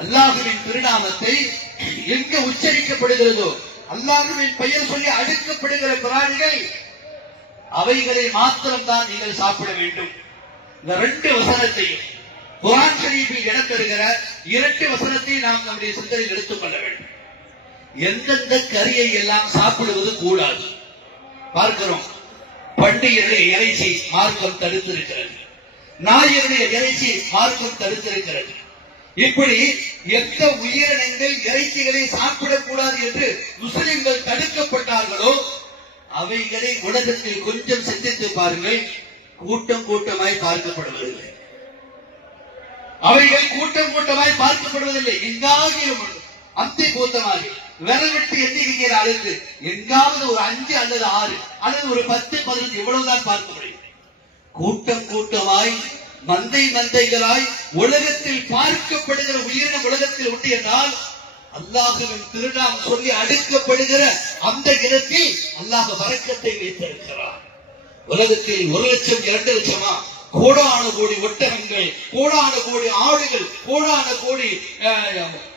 அல்லாஹுவின் திருநாமத்தை எங்க உச்சரிக்கப்படுகிறதோ அல்லாஹுவின் பெயர் சொல்லி அடுக்கப்படுகிற பிராணிகள் அவைகளை மாத்திரம்தான் நீங்கள் சாப்பிட வேண்டும். இந்த ரெண்டு வசனத்தையும் குரான் ஷரீஃபில் இடம்பெறுகிற இரண்டு வசனத்தை நாம் நம்முடைய சிந்தனையில் எடுத்துக்கொள்ள வேண்டும். எந்தெந்த கறியை எல்லாம் சாப்பிடுவது கூடாது. பார்க்கிறோம். பண்டிகைகளை இறைச்சி மார்க்கம் தடுத்திருக்கிறது. நாயருடைய இறைச்சி பார்க்கும் தடுத்திருக்கிறது இப்படி எந்த உயிரினங்கள் இறைச்சிகளை சாப்பிடக்கூடாது என்று முஸ்லிம்கள் தடுக்கப்பட்டார்களோ அவைகளை உலகத்தில் கொஞ்சம் சிந்தித்து பாருங்கள் கூட்டம் கூட்டமாய் பார்க்கப்படுவதில்லை. அவைகள் கூட்டம் கூட்டமாய் பார்க்கப்படுவதில்லை. எங்காகியும் ஒன்று. அத்தை பூத்தமாக. விரல் விட்டு எண்ணிக்கிற அளவுக்கு எங்காவது ஒரு அஞ்சு அல்லது ஆறு அல்லது ஒரு பத்து பதினஞ்சு இவ்வளவுதான் பார்க்க கூட்டம் கூட்டமாய் மந்தை மந்தைகளாய் உலகத்தில் பார்க்கப்படுகிற உயிரின உலகத்தில் உண்டு என்றால் அல்லாஹுவின் திருநாம் சொல்லி அடுக்கப்படுகிற அந்த இடத்தில் அல்லாஹ் வரக்கத்தை வைத்திருக்கிறார். உலகத்தில் ஒரு லட்சம் இரண்டு லட்சமா? கோடான கோடி ஒட்டகங்கள் கோடான கோடி ஆடுகள் கோடான கோடி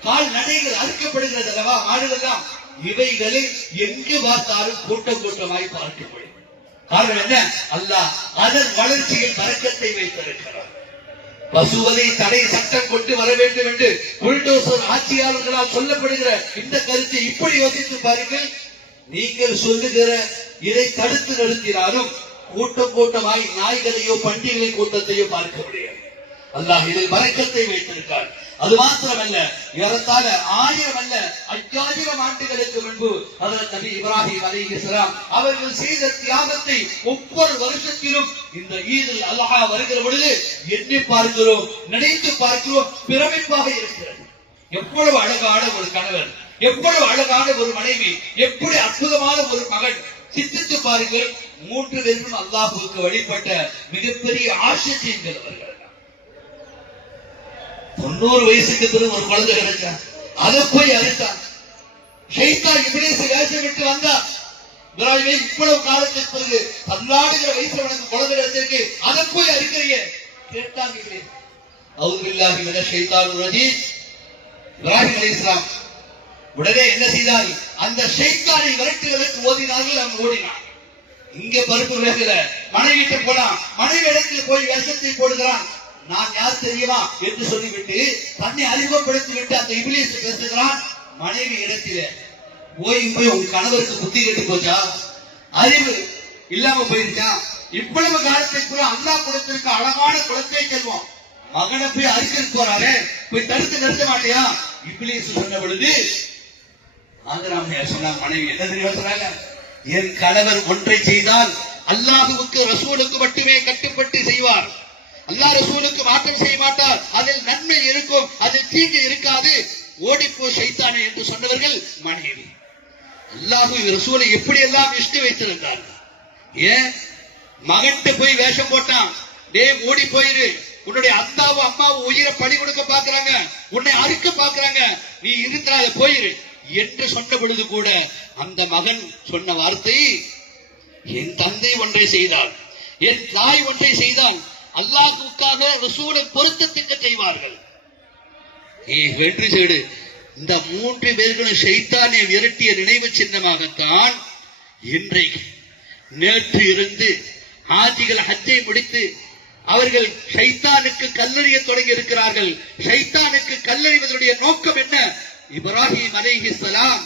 கால்நடைகள் அறுக்கப்படுகிறது அல்லவா? ஆடுகள்லாம் இவைகளை எங்கு பார்த்தாலும் கூட்டம் கூட்டமாய் பார்க்க காரணம் என்ன? அல்லாஹ் அதன் வளர்ச்சியில் பறக்கத்தை வைத்திருக்கிறார். பசுவதை தடை சட்டம் கொண்டு வர வேண்டும் என்று புல்டோசர் ஆட்சியாளர்களால் சொல்லப்படுகிற இந்த கருத்தை இப்படி யோசித்து பாருங்கள். நீங்கள் சொல்லுகிற இதை தடுத்து நிறுத்தினாலும் கூட்டம் கூட்டமாய் நாய்களையோ பண்டிகை கூட்டத்தையோ பார்க்க முடியாது. அல்லாஹ் இதில் வரக்கத்தை வைத்திருக்கார். அது மாத்திரமல்ல ஏறத்தாழ ஆயிரம் அல்ல ஐயாயிரம் ஆண்டுகளுக்கு முன்பு அதற்கு நபி இப்ராஹிம் அலைஹிஸ்ஸலாம் அவர்கள் செய்த தியாகத்தை ஒவ்வொரு வருஷத்திலும் இந்த ஈதில் அல்லாஹ் வருகிற பொழுது எண்ணி பார்க்கிறோம் நினைத்து பார்க்கிறோம் பிரமிப்பாக இருக்கிறது. எவ்வளவு அழகான ஒரு கணவர் எவ்வளவு அழகான ஒரு மனைவி எப்படி அற்புதமான ஒரு மகன். சிந்தித்து பாருங்கள் மூன்று பேரும் அல்லாஹுக்கு வழிபட்ட மிகப்பெரிய ஆசிரியர்கள் தொண்ணூறு வயசுக்கு பிறகு ஒரு குழந்தை கிடைச்சா அதை போய் அழைத்தான். ஷைத்தான் இபிலேசு வேஷம் விட்டு வந்தா இப்ராஹிமே இவ்வளவு காலத்துக்கு பிறகு பல்லாடுகிற வயசுல உனக்கு குழந்தை கிடைச்சிருக்கு அதை போய் அறிக்கிறீங்க கேட்டாங்க இபிலேஸ். அவுதுபில்லாஹி மின ஷைத்தானிர் ரஜீம். இப்ராஹிம் உடனே என்ன செய்தார் அந்த ஷைத்தானை விரட்டுவதற்கு ஓதினார்கள் அவங்க ஓடினான். இங்க பருப்பு வேகல மனைவிட்டு போனான். மனைவி இடத்துல போய் விஷத்தை போடுகிறான். நான் யார் தெரியுமா என்று சொல்லிவிட்டு தன்னை அறிமுகப்படுத்தி விட்டு அந்த இபிலியஸ் பேசுகிறான் மனைவி இடத்திலே. போய் போய் உங்க கணவருக்கு புத்தி கெட்டு போச்சா? அறிவு இல்லாம போயிருச்சா? இவ்வளவு காலத்திற்குள்ள அல்லா குளத்திற்கு அழகான குளத்தை செல்வோம் மகனை போய் அரிசிட்டு போறாரே போய் தடுத்து நிறுத்த மாட்டியா? இபிலியஸ் சொன்ன பொழுது ஆந்திராமையா சொன்னாங்க மனைவி என்ன தெரியுமா சொன்னாங்க என் கணவர் ஒன்றை செய்தால் அல்லாஹுவுக்கு ரசூலுக்கு மட்டுமே கட்டுப்பட்டு செய்வார். அல்லா ரசூலுக்கு மாற்றம் செய்ய மாட்டார். அதில் நன்மை இருக்கும் அதில் தீங்கு இருக்காது. ஓடிப்போ சைத்தானே என்று சொன்னவர்கள் மனைவி. அல்லாஹு ரசூலை எப்படி எல்லாம் இஷ்டு வைத்திருந்தார்? ஏன்? மகன்கிட்ட போய் வேஷம் போட்டான். டேய் ஓடி போயிரு. உன்னுடைய அத்தாவும் அம்மாவும் உயிரை பழி கொடுக்க பாக்குறாங்க உன்னை அறுக்க பாக்குறாங்க நீ இருக்கிறாத போயிரு. என்று சொன்ன பொழுது கூட அந்த மகன் சொன்ன வார்த்தை என் தந்தை ஒன்றை செய்தாள் என் தாய் ஒன்றை செய்தால் அல்லாஹுக்காக ரசூலை பொருத்தத்திற்கு செய்வார்கள். ஏய் வெற்றி செடு. இந்த மூன்று பேர்களும் சைத்தானே விரட்டிய நினைவு சின்னமாகத்தான் இன்றைக்கு நேற்று இருந்து ஆஜிகள் ஹஜ்ஜை முடித்து அவர்கள் ஷைத்தானுக்கு கல்லறிய தொடங்கி இருக்கிறார்கள். ஷைத்தானுக்கு கல்லறிவதனுடைய நோக்கம் என்ன? இப்ராஹிம் அலைஹிஸ்ஸலாம்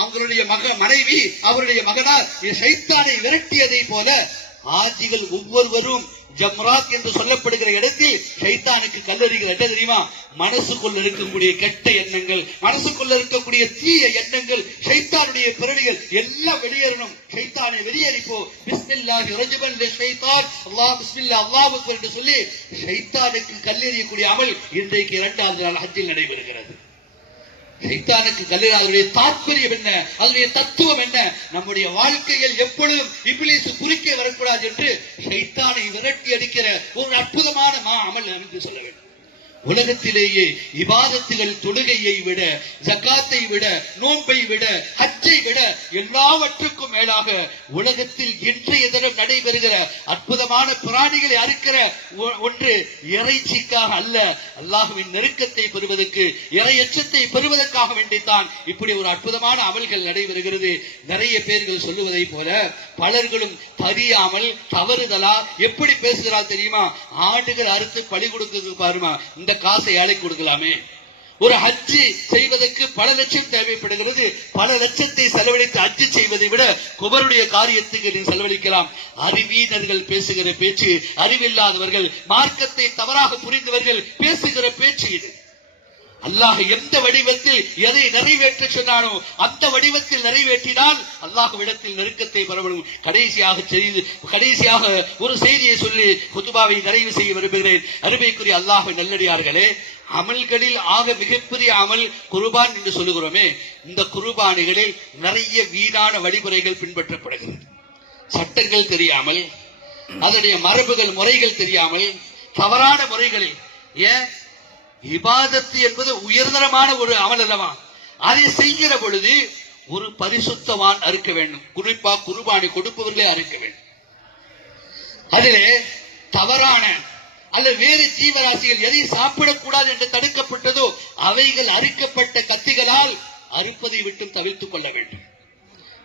அவங்களுடைய மக மனைவி அவருடைய மகனார் ஷைத்தானை விரட்டியதை போல ஆஜிகள் ஒவ்வொருவரும் ஜம்ராத் என்று சொல்லப்படுகிற இடத்தில் ஷைத்தானுக்கு கல்லறிகள் என்ன தெரியுமா? மனசுக்குள்ள இருக்கக்கூடிய கெட்ட எண்ணங்கள் மனசுக்குள்ள இருக்கக்கூடிய தீய எண்ணங்கள் ஷைத்தானுடைய பிறவிகள் எல்லாம் வெளியேறணும். ஷைத்தானை வெளியேறிப்போ. பிஸ்மில்லாஹி ரஜபன் ஷைத்தான். அல்லாஹ் பிஸ்மில்லா அல்லாஹ் என்று சொல்லி ஷைத்தானுக்கு கல்லெறியக்கூடிய அமல் இன்றைக்கு இரண்டாவது நாள் ஹஜ்ஜில் நடைபெறுகிறது. சைத்தானுக்கு கல்லீரல் அதனுடைய தாற்பயம் என்ன? அதனுடைய தத்துவம் என்ன? நம்முடைய வாழ்க்கையில் எப்பொழுதும் இபிலிசு குறுக்கே வரக்கூடாது என்று சைத்தானை விரட்டி அடிக்கிற ஒரு அற்புதமான மா அமல் அமைந்து சொல்ல வேண்டும். உலகத்திலேயே இபாதத்துகள் தொழுகையை விட ஜக்காத்தை விட நோன்பை விட ஹஜ்ஜை விட எல்லாவற்றுக்கும் மேலாக உலகத்தில் இன்றைய தினம் நடைபெறுகிற அற்புதமான பிராணிகளை அறுக்கிற ஒன்று இறைச்சிக்காக அல்ல. அல்லாஹுவின் நெருக்கத்தை பெறுவதற்கு இறையச்சத்தை பெறுவதற்காக வேண்டித்தான் இப்படி ஒரு அற்புதமான அமல்கள் நடைபெறுகிறது. நிறைய பேர்கள் சொல்லுவதை போல பலர்களும் தெரியாமல் தவறுதலா எப்படி பேசுகிறார் தெரியுமா? ஆடுகள் அறுத்து பழி கொடுக்கிறது பாருமா. இந்த காசை ஏழை கொடுக்கலாமே? ஒரு ஹஜ்ஜு செய்வதற்கு பல லட்சம் தேவைப்படுகிறது. பல லட்சத்தை செலவழித்து ஹஜ்ஜு செய்வதை விட குபருடைய காரியத்துக்கு நீ செலவழிக்கலாம். அறிவீனர்கள் பேசுகிற பேச்சு அறிவில்லாதவர்கள் மார்க்கத்தை தவறாக புரிந்தவர்கள் பேசுகிற பேச்சு இது. அல்லாஹ் எந்த வடிவத்தில் எதை நிறைவேற்ற சொன்னானோ அந்த வடிவத்தில் நிறைவேற்றினால் அல்லாஹ்விடத்தில் நெருக்கத்தை பரவணும் கடைசியாக செய்து கடைசியாக ஒரு செய்தியை சொல்லி குதுபாவை நிறைவு செய்ய விரும்புகிறேன். அருமைக்குரிய அல்லாஹ் நல்லடியார்களே அமல்களில் ஆக மிகப்பெரிய அமல் குருபான் என்று சொல்லுகிறோமே இந்த குருபானிகளில் நிறைய வீணான வழிமுறைகள் பின்பற்றப்படுகிறது. சட்டங்கள் தெரியாமல் அதனுடைய மரபுகள் முறைகள் தெரியாமல் தவறான முறைகளில் ஏன் இபாதத்து என்பது உயர்தரமான ஒரு அமல் அல்லவா? அதை செய்கிற பொழுது ஒரு பரிசுத்தவான் அறுக்க வேண்டும். குறிப்பா குருபானி கொடுப்பவர்களே அறுக்க வேண்டும். அதிலே தவறான அல்லது வேறு ஜீவராசிகள் எதை சாப்பிடக்கூடாது என்று தடுக்கப்பட்டதோ அவைகள் அறுக்கப்பட்ட கத்திகளால் அறுப்பதை விட்டு தவிர்த்துக் கொள்ள வேண்டும்.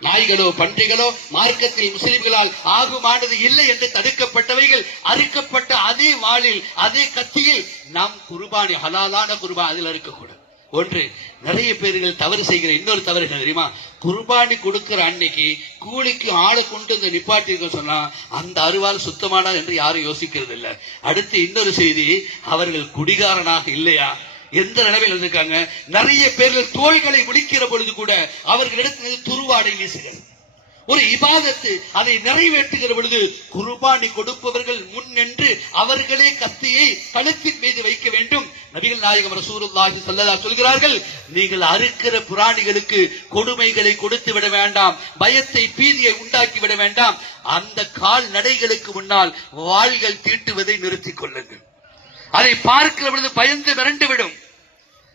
நாய்களோ பன்றிகளோ மார்க்கத்தில் முஸ்லிம்களால் ஆகுமானது இல்லை என்று தடுக்கப்பட்டவைகள் அறுக்கப்பட்ட அதே வாளில் அதே கத்தியில் நாம் குர்பானி ஹலாலான குர்பான் அதில் அறுக்கக்கூடாது. ஒன்று நிறைய பேர்கள் தவறு செய்கிற இன்னொரு தவறு என்ன தெரியுமா? குர்பானி கொடுக்கிற அன்னைக்கு கூலிக்கு ஆளை கொண்டு இந்த நிப்பாட்டிருக்க சொன்னா அந்த அருவாள் சுத்தமானா என்று யாரும் யோசிக்கிறது இல்ல அடுத்து இன்னொரு செய்தி அவர்கள் குடிகாரனாக இல்லையா? எந்த நிலைமையில் இருந்திருக்காங்க? நிறைய பேர்கள் தோள்களை முடிக்கிற பொழுது கூட அவர்களிடத்தில் துருவாடை வீசுகிறது ஒரு இபாதத்து அதை நிறைவேற்றுகிற பொழுது குர்பானி கொடுப்பவர்கள் முன் நின்று அவர்களே கத்தியை கழுத்தின் மீது வைக்க வேண்டும். நபிகள் நாயகம் ரசூருல்லாஹி ஸல்லல்லாஹு சொல்கிறார்கள் நீங்கள் அறுக்கிற புராணிகளுக்கு கொடுமைகளை கொடுத்து விட வேண்டாம். பயத்தை பீதியை உண்டாக்கி விட வேண்டாம். அந்த கால் நடைகளுக்கு முன்னால் வாள்கள் தீட்டுவதை நிறுத்திக் கொள்ளுங்கள். அதை பார்க்கிற பொழுது பயந்து மிரண்டு விடும்.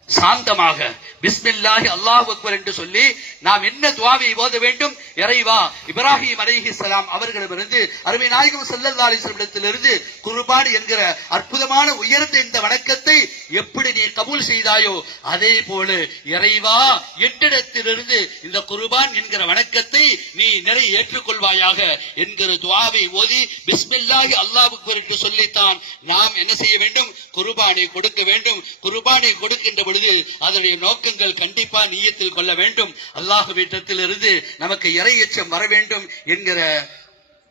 சாந்தமாக பிஸ்மில்லாஹி அல்லாஹ் அக்பர் என்று சொல்லி நாம் என்ன துவாவை ஓத வேண்டும்? இறைவா இப்ராஹிம் அலைஹிஸ்ஸலாம் அவர்களிடமிருந்து அருமை நாயகம் செல்லல்லா அலிஸ்லமிடத்திலிருந்து குருபாடு என்கிற அற்புதமான உயர்ந்த இந்த வணக்கத்தை எப்படி கபூல் செய்தாயோ? அதே போல இறைவா எட்டிடத்திலிருந்து இந்த குருபான் என்கிற வணக்கத்தை நீ நிறை ஏற்றுக்கொள்வாயாக என்கிற துவாவை ஓதி பிஸ்மில்லாஹி அல்லாஹ் என்று சொல்லித்தான். நாம் என்ன செய்ய வேண்டும்? குருபானை கொடுக்க வேண்டும். குருபானை கொடுக்கின்ற பொழுது அதனுடைய நோக்கங்கள் கண்டிப்பா நீயத்தில் கொள்ள வேண்டும். அல்லாஹ் வீட்டத்திலிருந்து நமக்கு இறையச்சம் வர வேண்டும் என்கிற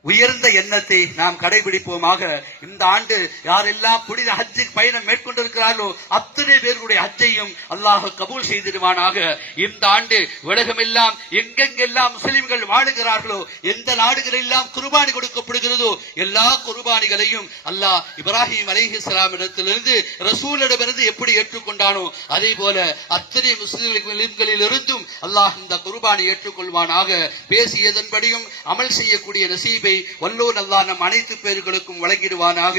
உயர்ந்த எண்ணத்தை நாம் கடைபிடிப்போமாக. இந்த ஆண்டு யாரெல்லாம் புனித ஹஜ்ஜு பயணம் மேற்கொண்டிருக்கிறார்களோ அத்தனை பேருடைய ஹஜ்ஜையும் அல்லாஹ் கபூல் செய்திடுவானாக. இந்த ஆண்டு உலகமெல்லாம் எங்கெங்கெல்லாம் முஸ்லிம்கள் வாழுகிறார்களோ எந்த நாடுகளெல்லாம் குர்பானி கொடுக்கப்படுகிறதோ எல்லா குர்பானிகளையும் அல்லாஹ் இப்ராஹிம் அலைஹிஸ்ஸலாம் இடத்திலிருந்து ரசூலிடமிருந்து எப்படி ஏற்றுக்கொண்டானோ அதே போல அத்தனை முஸ்லிம்களிலிருந்தும் அல்லாஹ் இந்த குர்பானை ஏற்றுக்கொள்வானாக. பேசியதன்படியும் அமல் செய்யக்கூடிய நசீபை வல்லூர் அல்லா நம் அனைத்து பேர்களுக்கும் வழங்கிடுவானாக.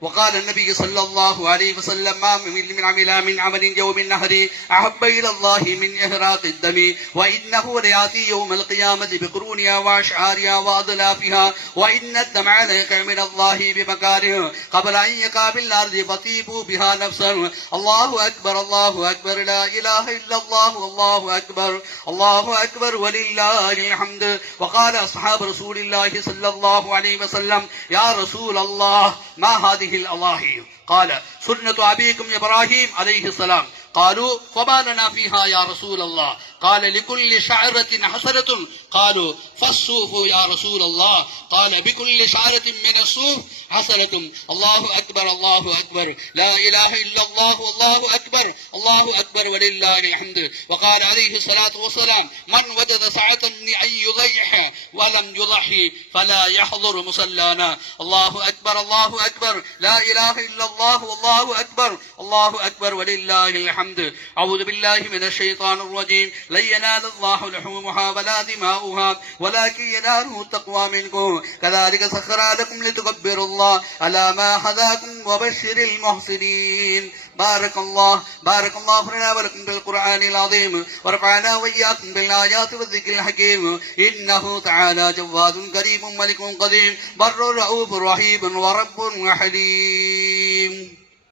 وقال النبي صلى الله عليه وسلم ما من عمل من عمل يوم النهر أحب إلى الله من إهراق الدم وإنه ليأتي يوم القيامة بقرونها وأشعارها وأضلافها وإن الدمع ليقع من الله بمكاره قبل أن يقع بالأرض فطيبوا بها نفسا. الله أكبر الله أكبر لا إله إلا الله والله أكبر الله أكبر ولله الحمد. وقال أصحاب رسول الله صلى الله عليه وسلم يا رسول الله ما هذه الأضاحي قال سنة أبيكم إبراهيم عليه السلام. قالوا فما لنا فيها يا رسول الله. قال لكل شعرة حسنة. قالوا فالصوف يا رسول الله. قال بكل شعرة من الصوف حسنة. الله أكبر الله أكبر. لا إله إلا الله والله أكبر. الله أكبر ولله الحمد. وقال عليه الصلاة والسلام من وجد سعة أن يضيح ولم يضحي فلا يحضر مصلانا الله أكبر الله أكبر. لا إله إلا الله والله أكبر. الله أكبر ولله الحمد. أعوذ بالله من الشيطان الرجيم. لن ينال الله لحومها ولا دماؤها ولكن يناله التقوى منكم كذلك سخر لكم لتكبروا الله على ما هداكم وبشر المحسنين. بارك الله بارك الله لنا ولكم بالقرآن العظيم ورفعنا وإياكم بالآيات والذكر الحكيم إنه تعالى جواد كريم ملك قديم بر رؤوف رحيم ورب حليم